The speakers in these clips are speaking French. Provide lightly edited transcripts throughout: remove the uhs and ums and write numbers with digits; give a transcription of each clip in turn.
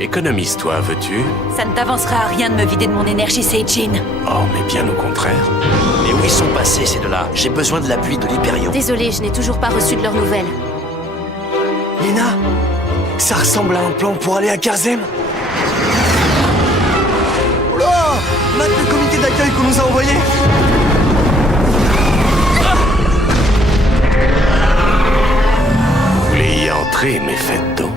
Économise-toi, veux-tu? Ça ne t'avancera à rien de me vider de mon énergie, Seijin. Oh, mais bien au contraire. Mais où ils sont passés, ces deux-là? J'ai besoin de l'appui de l'Hyperion. Désolée, je n'ai toujours pas reçu de leurs nouvelles. Lena, ça ressemble à un plan pour aller à Karzem. Oh là! Mate le comité d'accueil qu'on nous a envoyé. Vous voulez y entrer, mais faites donc.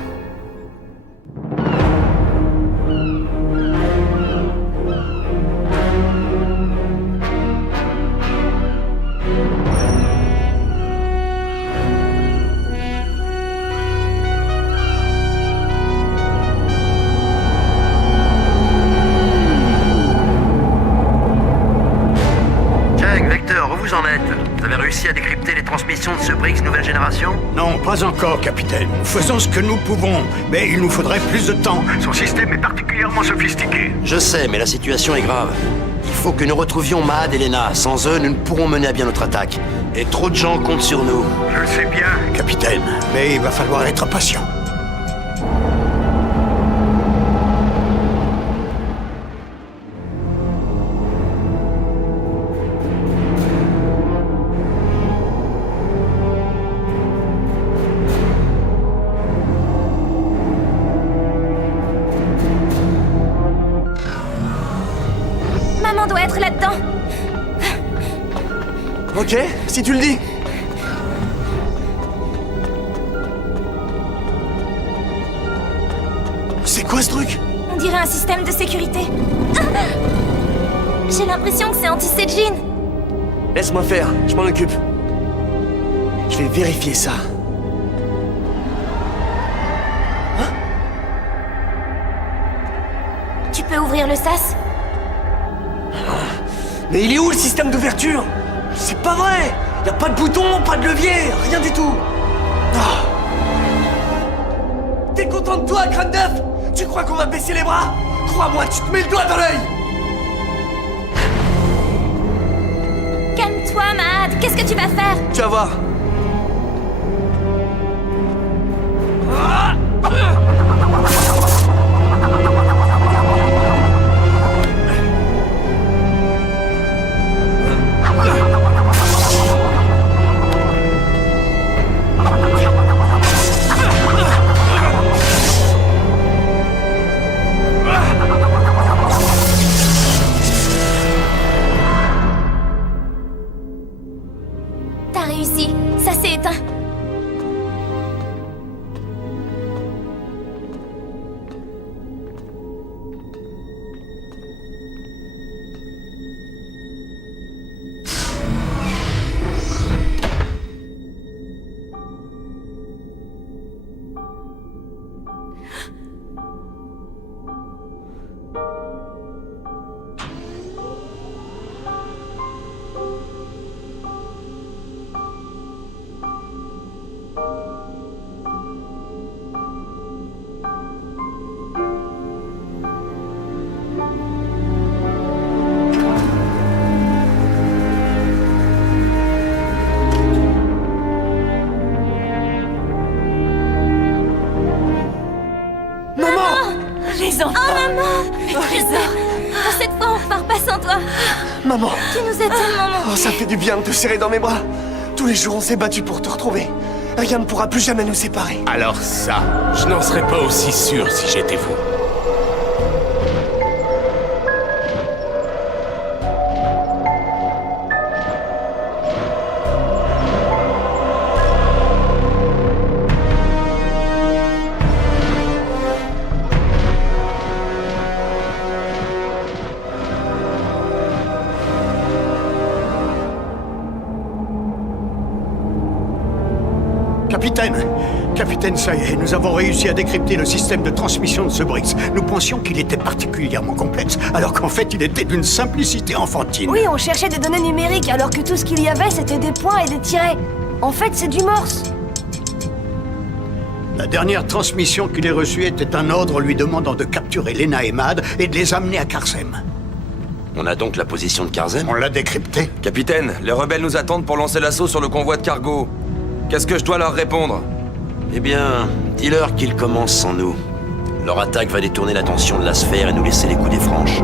Vecteur, où vous en êtes? Vous avez réussi à décrypter les transmissions de ce Briggs nouvelle génération? Non, pas encore, capitaine. Nous faisons ce que nous pouvons, mais il nous faudrait plus de temps. Son système est particulièrement sophistiqué. Je sais, mais la situation est grave. Il faut que nous retrouvions Mahad et Lena. Sans eux, nous ne pourrons mener à bien notre attaque. Et trop de gens comptent sur nous. Je le sais bien, capitaine, mais il va falloir être patient. Maman doit être là-dedans. Ok, si tu le dis. C'est quoi ce truc? On dirait un système de sécurité. Ah, j'ai l'impression que c'est anti-Seijin. Laisse-moi faire, je m'en occupe. Je vais vérifier ça. Tu peux ouvrir le sas? Mais il est où le système d'ouverture? C'est pas vrai! Y a pas de bouton, pas de levier, rien du tout! Ah. T'es content de toi, crâne d'œuf? Tu crois qu'on va baisser les bras? Crois-moi, tu te mets le doigt dans l'œil! Calme-toi, Mahad. Qu'est-ce que tu vas faire? Tu vas voir. T'as réussi. Ça s'est éteint. Les enfants! Oh, maman! Trésor! Cette fois, on repart pas sans toi. Maman! Tu nous as tellement manqué. Oh, ça fait du bien de te serrer dans mes bras. Tous les jours, on s'est battu pour te retrouver. Rien ne pourra plus jamais nous séparer. Alors ça, je n'en serais pas aussi sûr si j'étais vous. Capitaine, ça y est, nous avons réussi à décrypter le système de transmission de ce Briggs. Nous pensions qu'il était particulièrement complexe, alors qu'en fait, il était d'une simplicité enfantine. Oui, on cherchait des données numériques, alors que tout ce qu'il y avait, c'était des points et des tirets. En fait, c'est du morse. La dernière transmission qu'il ait reçue était un ordre lui demandant de capturer Lena et Mahad et de les amener à Karzem. On a donc la position de Karzem? On l'a décrypté. Capitaine, les rebelles nous attendent pour lancer l'assaut sur le convoi de cargo. Qu'est-ce que je dois leur répondre? Eh bien, dis-leur qu'ils commencent sans nous. Leur attaque va détourner l'attention de la sphère et nous laisser les coups des franches.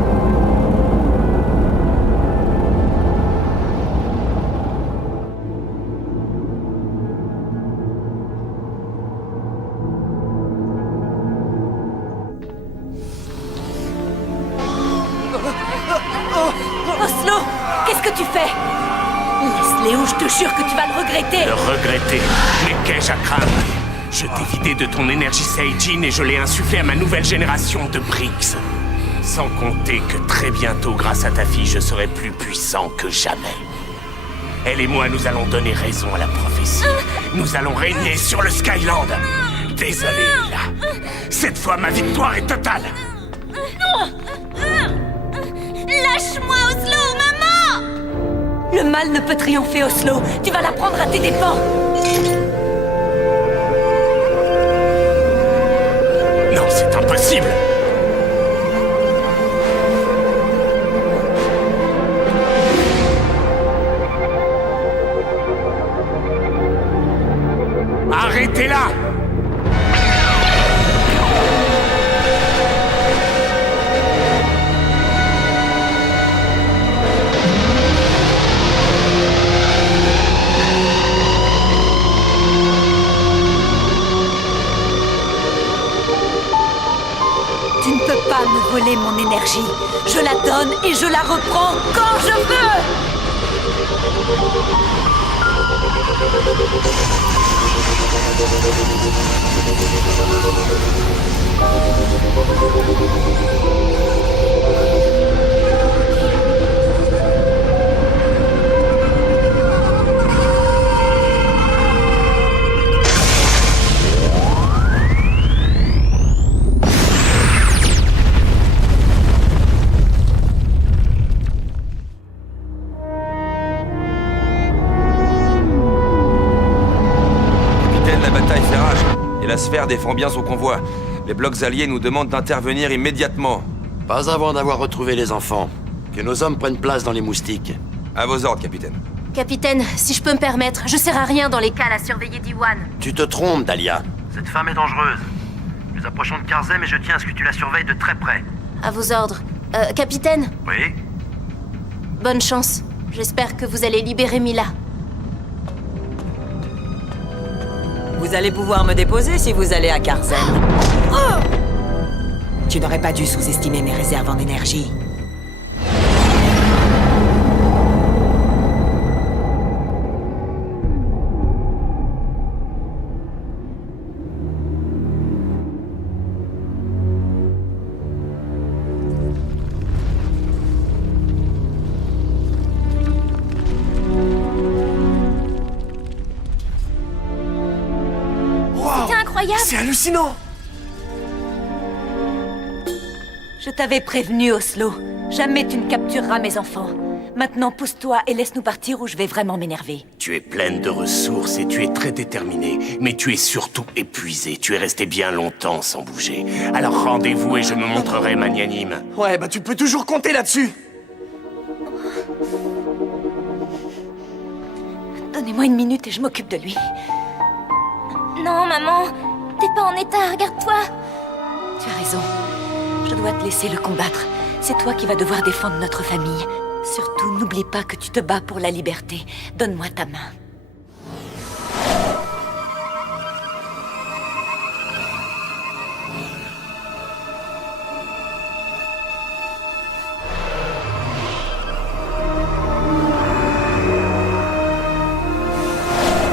Oslo, qu'est-ce que tu fais? Laisse Léo, je te jure que tu vas le regretter. Le regretter. Mais qu'ai-je à craindre? Je t'ai vidé de ton énergie Seijin et je l'ai insufflé à ma nouvelle génération de Brix. Sans compter que très bientôt, grâce à ta fille, je serai plus puissant que jamais. Elle et moi, nous allons donner raison à la prophétie. Nous allons régner sur le Skyland. Désolé, Mila. Cette fois, ma victoire est totale. Lâche-moi, Oslo, maman! Le mal ne peut triompher, Oslo. Tu vas la prendre à tes dépens. Non, c'est impossible. Arrêtez-la! Tu ne peux pas me voler mon énergie. Je la donne et je la reprends quand je veux. La sphère défend bien son convoi. Les blocs alliés nous demandent d'intervenir immédiatement. Pas avant d'avoir retrouvé les enfants. Que nos hommes prennent place dans les moustiques. À vos ordres, capitaine. Capitaine, si je peux me permettre, je sers à rien dans les cales à surveiller Diwan. Tu te trompes, Dahlia. Cette femme est dangereuse. Nous approchons de Karzem et je tiens à ce que tu la surveilles de très près. À vos ordres. Capitaine, Oui? bonne chance. J'espère que vous allez libérer Mila. Vous allez pouvoir me déposer si vous allez à Karzem. Tu n'aurais pas dû sous-estimer mes réserves en énergie. C'est hallucinant! Je t'avais prévenu, Oslo. Jamais tu ne captureras mes enfants. Maintenant, pousse-toi et laisse-nous partir ou je vais vraiment m'énerver. Tu es pleine de ressources et tu es très déterminée. Mais tu es surtout épuisée. Tu es restée bien longtemps sans bouger. Alors rendez-vous et je me montrerai magnanime. Ouais, bah tu peux toujours compter là-dessus! Donnez-moi une minute et je m'occupe de lui. Non, maman, t'es pas en état, regarde-toi. Tu as raison. Je dois te laisser le combattre. C'est toi qui vas devoir défendre notre famille. Surtout, n'oublie pas que tu te bats pour la liberté. Donne-moi ta main.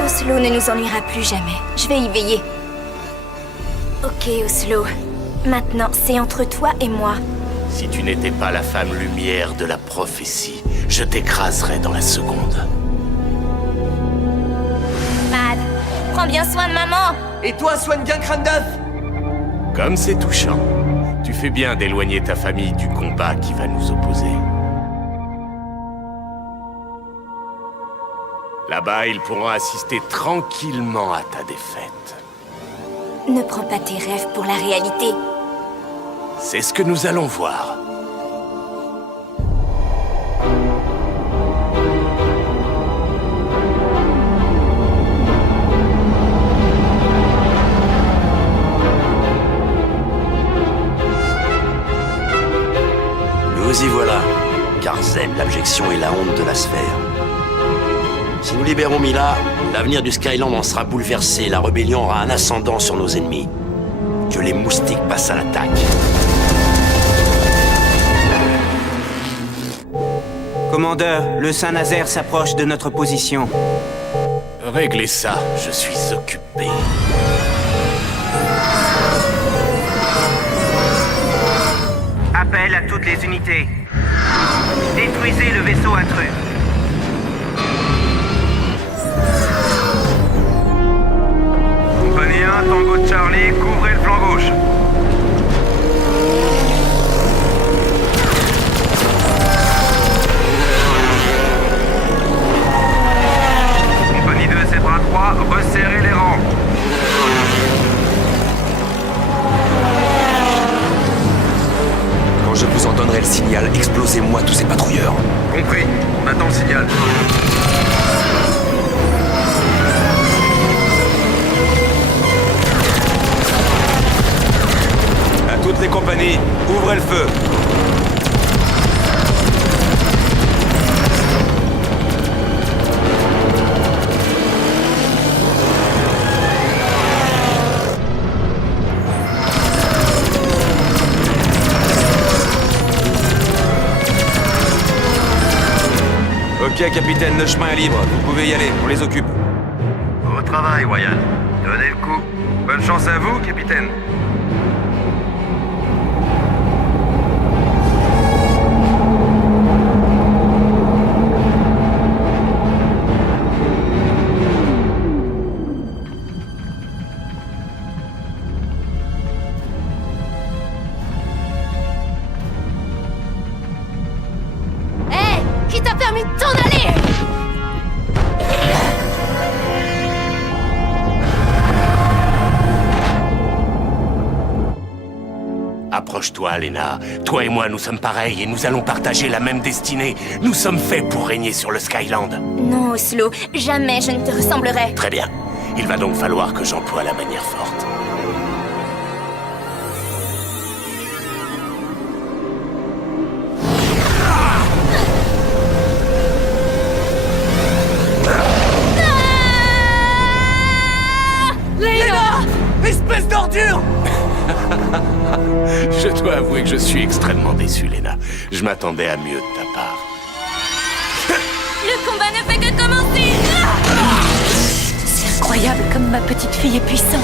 Oslo ne nous ennuiera plus jamais. Je vais y veiller. Ok, Oslo. Maintenant, c'est entre toi et moi. Si tu n'étais pas la femme lumière de la prophétie, je t'écraserais dans la seconde. Mad, prends bien soin de maman. Et toi, soigne bien Crâne d'œuf! Comme c'est touchant. Tu fais bien d'éloigner ta famille du combat qui va nous opposer. Là-bas, ils pourront assister tranquillement à ta défaite. Ne prends pas tes rêves pour la réalité. C'est ce que nous allons voir. Nous y voilà. Karzel, l'abjection et la honte de la sphère. Si nous libérons Mila, l'avenir du Skyland en sera bouleversé. La rébellion aura un ascendant sur nos ennemis. Que les moustiques passent à l'attaque. Commandeur, le Saint-Nazaire s'approche de notre position. Réglez ça, je suis occupé. Appel à toutes les unités. Détruisez le vaisseau intrus. Compagnie 1, Tango de Charlie, couvrez le flanc gauche. Compagnie 2, Zebra 3, resserrez les rangs. Quand je vous en donnerai le signal, explosez-moi tous ces patrouilleurs. Compris, on attend le signal. À toutes les compagnies, ouvrez le feu. Ok, capitaine, le chemin est libre. Vous pouvez y aller, on les occupe. Au travail, Wyatt. Donnez le coup. Bonne chance à vous, capitaine. Hé, qui t'a permis de t'en aller? Approche-toi, Lena. Toi et moi, nous sommes pareils et nous allons partager la même destinée. Nous sommes faits pour régner sur le Skyland. Non, Oslo, jamais je ne te ressemblerai. Très bien. Il va donc falloir que j'emploie la manière forte. Espèce d'ordure! Je dois avouer que je suis extrêmement déçu, Lena. Je m'attendais à mieux de ta part. Le combat ne fait que commencer. C'est incroyable comme ma petite fille est puissante.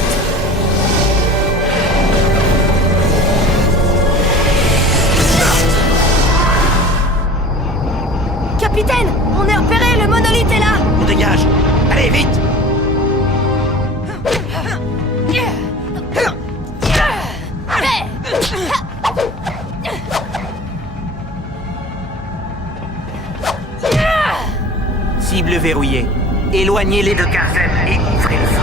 Capitaine, on est repéré, le monolithe est là. On dégage. Allez, vite! Cible verrouillée. Éloignez-les de Karzel et ouvrez le feu.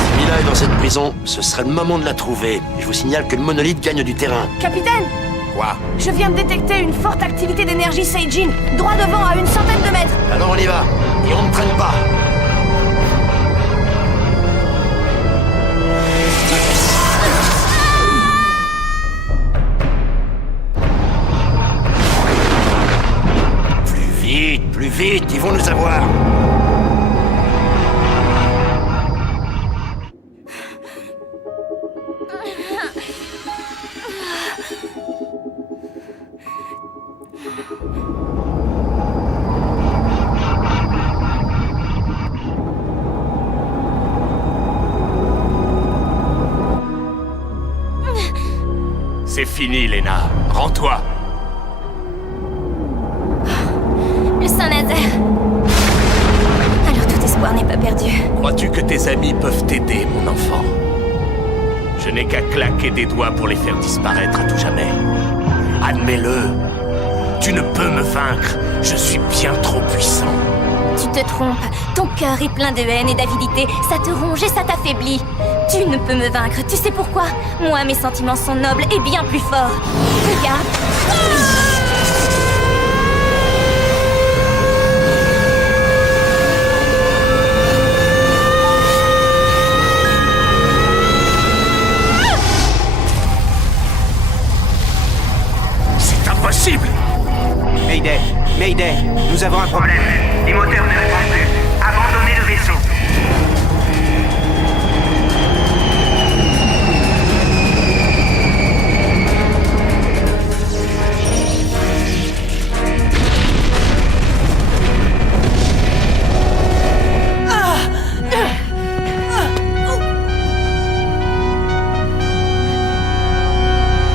Si Mila est dans cette prison, ce serait le moment de la trouver. Je vous signale que le monolithe gagne du terrain. Capitaine, Quoi? je viens de détecter une forte activité d'énergie Seijin, droit devant à une centaine de mètres. Alors on y va. Et on ne traîne pas. Plus vite, ils vont nous avoir. C'est fini, Lena. Rends-toi. Le Saint-Nazaire. Alors tout espoir n'est pas perdu. Crois-tu que tes amis peuvent t'aider, mon enfant? Je n'ai qu'à claquer des doigts pour les faire disparaître à tout jamais. Admets-le. Tu ne peux me vaincre. Je suis bien trop puissant. Tu te trompes. Ton cœur est plein de haine et d'avidité. Ça te ronge et ça t'affaiblit. Tu ne peux me vaincre. Tu sais pourquoi? Moi, mes sentiments sont nobles et bien plus forts. Regarde. nous avons un problème. Les moteurs ne répondent plus. Abandonnez le vaisseau.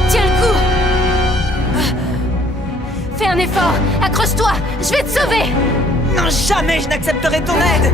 Tiens le coup. Fais un effort. Accroche-toi. Je vais te sauver. Non, jamais je n'accepterai ton aide.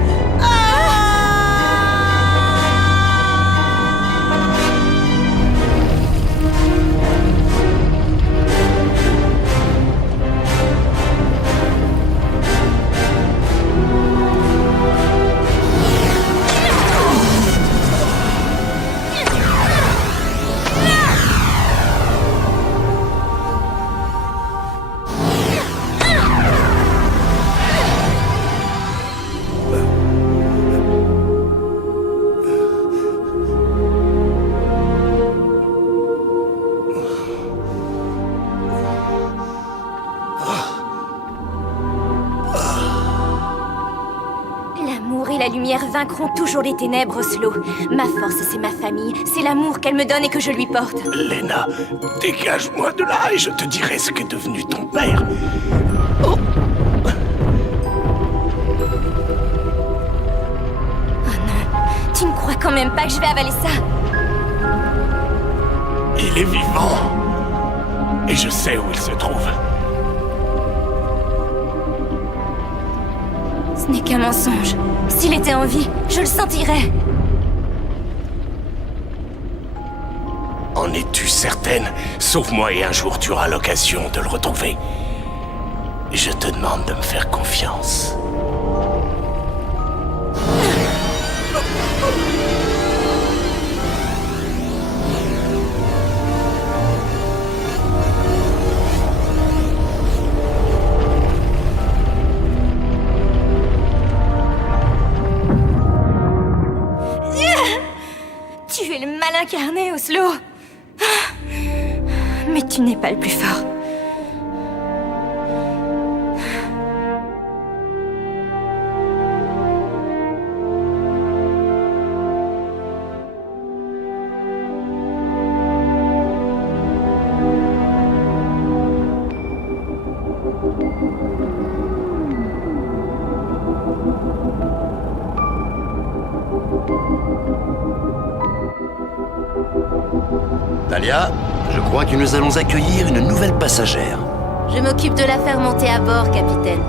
L'amour et la lumière vaincront toujours les ténèbres, Oslo. Ma force, c'est ma famille. C'est l'amour qu'elle me donne et que je lui porte. Lena, dégage-moi de là et je te dirai ce qu'est devenu ton père. Oh. Oh non, tu ne crois quand même pas que je vais avaler ça? Il est vivant. Et je sais où il se trouve. Ce n'est qu'un mensonge. S'il était en vie, je le sentirais. En es-tu certaine? Sauve-moi et un jour tu auras l'occasion de le retrouver. Je te demande de me faire confiance. Tu es le mal incarné, Oslo. Mais tu n'es pas le plus fort. Talia, je crois que nous allons accueillir une nouvelle passagère. Je m'occupe de la faire monter à bord, capitaine.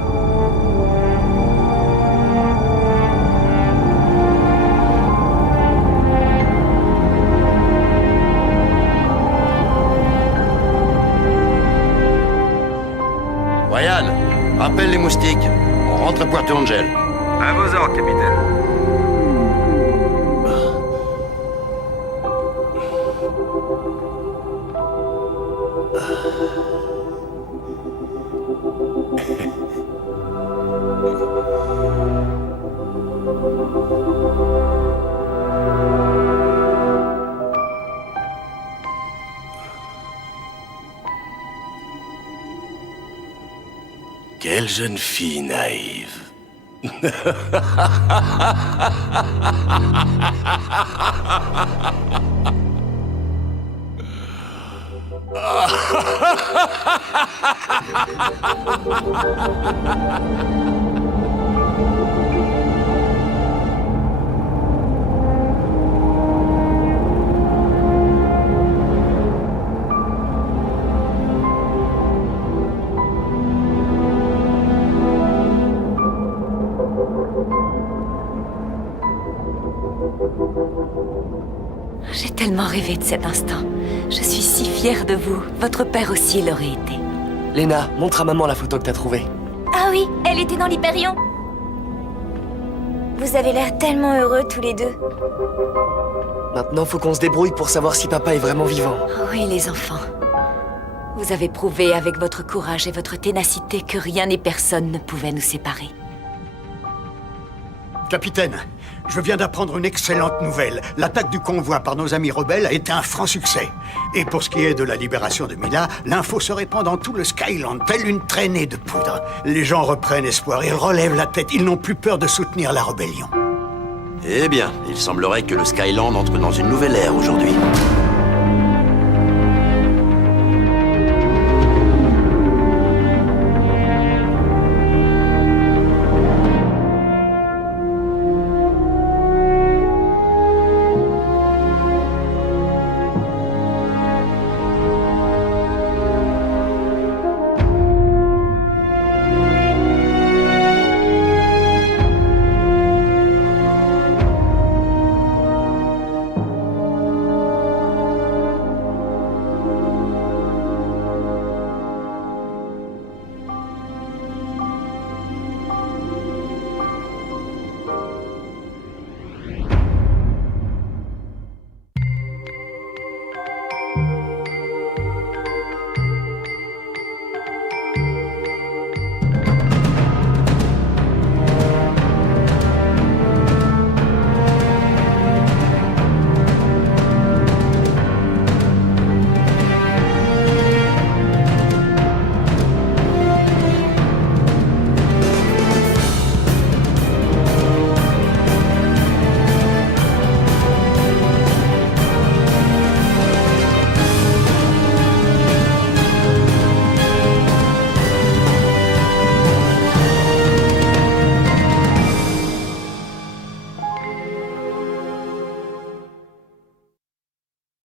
Ryan, rappelle les moustiques. On rentre à Puerto Angel. À vos ordres, capitaine. Quelle jeune fille naïve. J'ai tellement rêvé de cet instant. Je suis si fière de vous. Votre père aussi l'aurait été. Lena, montre à maman la photo que t'as trouvée. Ah oui, elle était dans l'Hyperion. Vous avez l'air tellement heureux tous les deux. Maintenant, faut qu'on se débrouille pour savoir si papa est vraiment vivant. Oui, les enfants. Vous avez prouvé avec votre courage et votre ténacité que rien et personne ne pouvait nous séparer. Capitaine, Je viens d'apprendre une excellente nouvelle. L'attaque du convoi par nos amis rebelles a été un franc succès. Et pour ce qui est de la libération de Mila, l'info se répand dans tout le Skyland, telle une traînée de poudre. Les gens reprennent espoir, ils relèvent la tête, ils n'ont plus peur de soutenir la rébellion. Eh bien, il semblerait que le Skyland entre dans une nouvelle ère aujourd'hui.